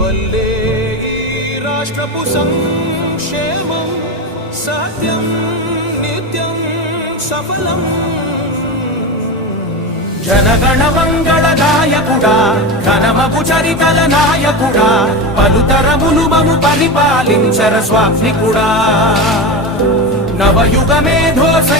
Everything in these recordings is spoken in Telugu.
వల్లే ఈ రాష్ట్రపు సంక్షేమం సత్యం నిత్యం సఫలం జనగణ మంగళదాయకుడా ఘనమపు చరితల నాయకుడా పలుతరములు మము పరిపాలించర స్వామికుడా నవయుగ మేధో సైనికుడా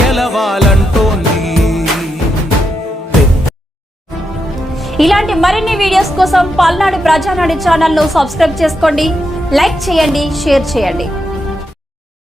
గెలవాలంటోంది. ఇలాంటి మరిన్ని వీడియోస్ కోసం పల్నాడు ప్రజానాడు ఛానల్ను సబ్స్క్రైబ్ చేసుకోండి లైక్ చేయండి షేర్ చేయండి.